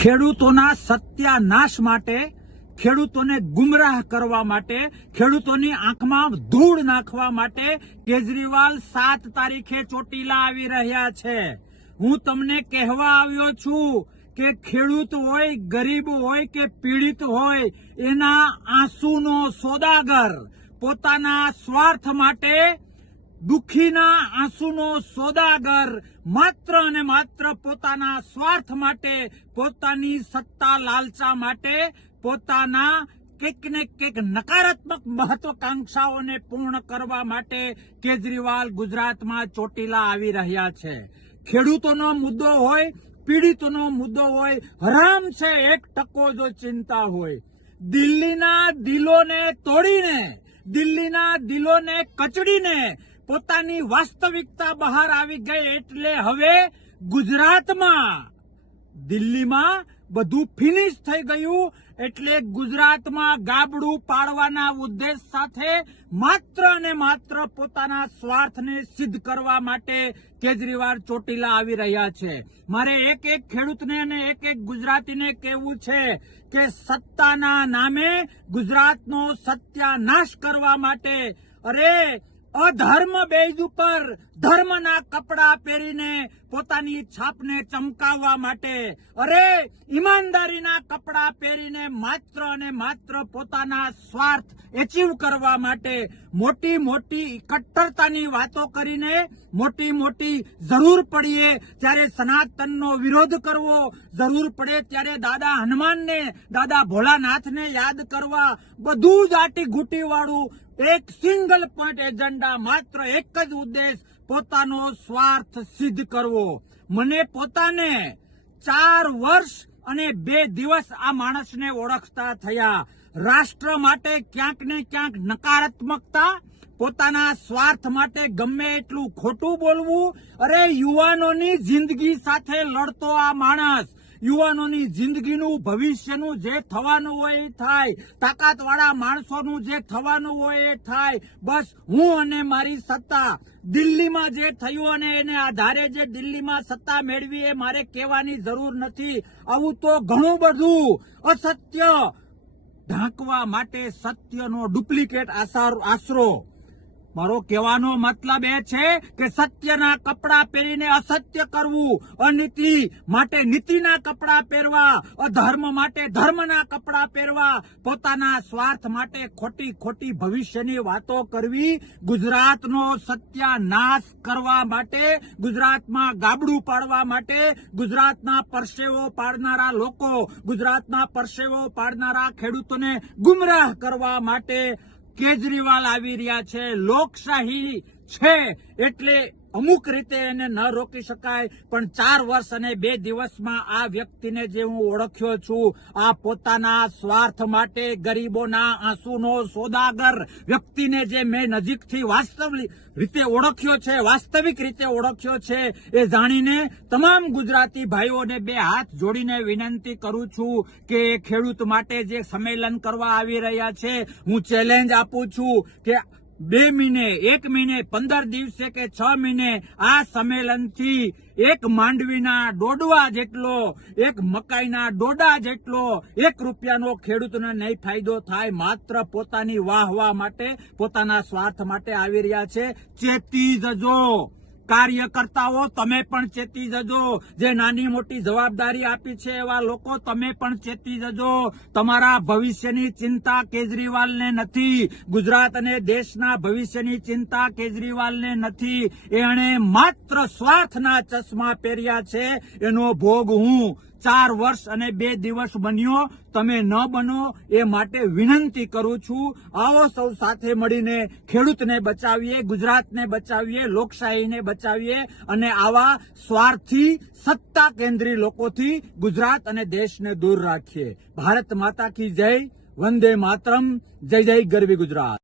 ખેડૂતોના સત્યાનાશ માટે, ખેડૂતોને ગુમરાહ કરવા માટે, ખેડૂતોની આંખમાં ધૂળ નાખવા માટે કેજરીવાલ 7 તારીખે ચોટીલા આવી રહ્યા છે। હું તમને કહેવા આવ્યો છું કે ખેડૂત હોય, ગરીબ હોય કે પીડિત હોય, એના આંસુનો સોદાગર, પોતાના સ્વાર્થ માટે દુઃખીના આંસુનો સોદાગર, માત્ર અને માત્ર પોતાના સ્વાર્થ માટે, પોતાની સત્તા લાલચા માટે, પોતાના કંઈક ને કંઈક નકારાત્મક મહત્વાકાંક્ષાઓને પૂર્ણ કરવા માટે કેજરીવાલ ગુજરાતમાં ચોટીલા આવી રહ્યા છે। ખેડૂતોનો મુદ્દો હોય, પીડિતોનો મુદ્દો હોય, હરામ છે 1% જો ચિંતા હોય। દિલ્હીના દિલોને તોડીને, દિલ્હીના દિલોને કચડીને પોતાની વાસ્તવિકતા બહાર આવી ગઈ એટલે હવે ગુજરાતમાં, દિલ્હીમાં બધું ફિનિશ થઈ ગયું એટલે ગુજરાતમાં ગાબડું પાડવાના ઉદ્દેશ સાથે માત્ર અને માત્ર પોતાના સ્વાર્થને સિદ્ધ કરવા માટે કેજરીવાલ ચોટીલા આવી રહ્યા છે। મારે એક એક ખેડૂતને અને એક એક ગુજરાતીને કહેવું છે કે સત્તાના નામે ગુજરાતનો સત્યાનાશ કરવા માટે, અરે અધર્મ બેઝ ઉપર ધર્મના કપડા પહેરીને પોતાની છાપને ચમકાવવા માટે, અરે ઈમાનદારીના કપડા પહેરીને માત્ર અને માત્ર પોતાના સ્વાર્થ એચીવ કરવા માટે મોટી મોટી કટ્ટરતાની વાતો કરીને, મોટી મોટી જરૂર પડીએ ત્યારે સનાતનનો વિરોધ કરવો, જરૂર પડે ત્યારે દાદા હનુમાનને, દાદા ભોળાનાથને યાદ કરવા, બધું જ આટી ઘૂંટી વાળું એક સિંગલ પોઈન્ટ એજન્ડા, માત્ર એક જ ઉદ્દેશ, પોતાનો સ્વાર્થ સિદ્ધ કરવો। મને પોતાને 4 વર્ષ અને 2 દિવસ આ માણસને ઓળખતા થયા। રાષ્ટ્ર માટે ક્યાંક ને ક્યાંક નકારાત્મકતા, પોતાના સ્વાર્થ માટે ગમે એટલું ખોટું બોલવું, અરે યુવાનોની જિંદગી સાથે લડતો આ માણસ, યુવાનોની જિંદગીનું, ભવિષ્યનું જે થવાનું હોય એ થાય, તાકાતવાળા માણસોનું જે થવાનું હોય એ થાય। બસ હું અને મારી સત્તા, દિલ્હીમાં જે થયું અને એને આધારે જે દિલ્હીમાં સત્તા મેળવી એ મારે કહેવાની જરૂર નથી। આવું તો ઘણું બધું અસત્ય ઢાંકવા માટે સત્યનો ડુપ્લિકેટ આશરો। મારો કહેવાનો મતલબ એ છે કે સત્યના કપડા પહેરીને અસત્ય કરવું, અનીતિ માટે નીતિના કપડા પહેરવા, અધર્મ માટે ધર્મના કપડા પહેરવા, પોતાના સ્વાર્થ માટે ખોટી ખોટી ભવિષ્યની વાતો કરવી, ગુજરાતનો સત્યાનાશ કરવા માટે, ગુજરાતમાં ગાબડું પાડવા માટે, ગુજરાતના પરસેવો પાડનારા લોકો, ગુજરાતના પરસેવો પાડનારા ખેડૂતોને ગુમરાહ કરવા માટે કેજરીવાલ આવી રહ્યા છે। લોકશાહી છે એટલે અમુક રીતે એને ન રોકી શકાય, પણ 4 વર્ષ અને 2 દિવસમાં આ વ્યક્તિને જે હું ઓળખ્યો છું, આ પોતાના સ્વાર્થ માટે ગરીબોના આંસુનો સોદાગર વ્યક્તિને જે મેં નજીકથી વાસ્તવિક રીતે ઓળખ્યો છે એ જાણીને તમામ ગુજરાતી ભાઈઓને 2 હાથ જોડીને વિનંતી કરું છું કે ખેડૂત માટે જે સંમેલન કરવા આવી રહ્યા છે, હું ચેલેન્જ આપું છું કે 2 મહિને, 1 મહિને, 15 દિવસે કે 6 મહિને આ સંમેલનથી એક માંડવીના ડોડવા જેટલો, એક મકાઈના ડોડા જેટલો 1 રૂપિયાનો ખેડૂતને નહીં ફાયદો થાય, માત્ર પોતાની વાહવા માટે, પોતાના સ્વાર્થ માટે આવી રહ્યા છે। ચેતી જજો કાર્યકર્તાઓ, તમે પણ ચેતી જજો, જે નાની મોટી જવાબદારી આપી છે એવા લોકો તમે પણ ચેતી જજો। તમારા ભવિષ્યની ચિંતા કેજરીવાલને નથી, ગુજરાત અને દેશના ભવિષ્યની ચિંતા કેજરીવાલને નથી, એણે માત્ર સ્વાર્થના ચશ્મા પહેર્યા છે, એનો ભોગ હું 4 વર્ષ અને 2 દિવસ બન્યો, તમે ન બનો એ માટે વિનંતી કરું છું। આવો સૌ સાથે મળીને ખેડૂતને બચાવીએ, ગુજરાતને બચાવીએ, લોકશાહીને બચાવીએ અને આવા સ્વાર્થી સત્તા કેન્દ્રી લોકોથી ગુજરાત અને દેશને દૂર રાખીએ। ભારત માતા કી જય, વંદે માતરમ, જય જય ગરવી ગુજરાત।